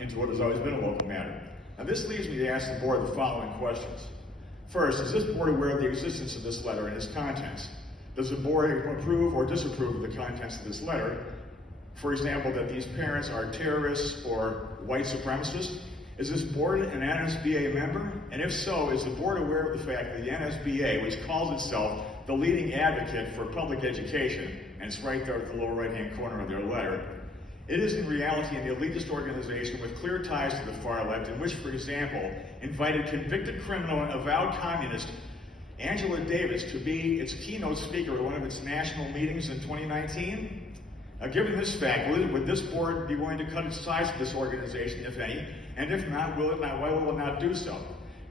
into what has always been a local matter. Now this leads me to ask the board the following questions. First, is this board aware of the existence of this letter and its contents? Does the board approve or disapprove of the contents of this letter? For example, that these parents are terrorists or white supremacists? Is this board an NSBA member? And if so, is the board aware of the fact that the NSBA, which calls itself the leading advocate for public education, and it's right there at the lower right-hand corner of their letter, it is in reality an elitist organization with clear ties to the far left, in which, for example, invited convicted criminal and avowed communist Angela Davis to be its keynote speaker at one of its national meetings in 2019? Now, given this fact, would this board be willing to cut its ties with this organization, if any? And if not, why will it not do so?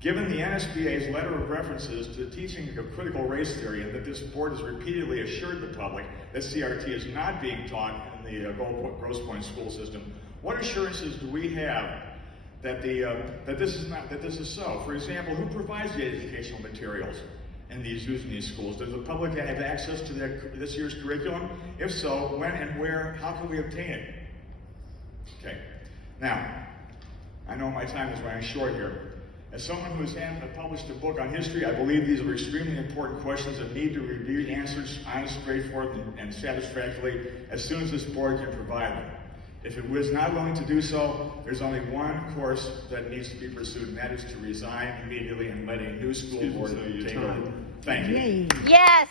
Given the NSBA's letter of references to the teaching of critical race theory, and that this board has repeatedly assured the public that CRT is not being taught in the Grosse Pointe school system, what assurances do we have that this is so? For example, who provides the educational materials used in these schools? Does the public have access to this year's curriculum? If so, when and where? How can we obtain it? Okay. Now, I know my time is running short here. As someone who has published a book on history, I believe these are extremely important questions that need to be answered honestly, straightforward, and satisfactorily as soon as this board can provide them. If it was not willing to do so, there's only one course that needs to be pursued, and that is to resign immediately and let a new school board take over. Thank you. Yes.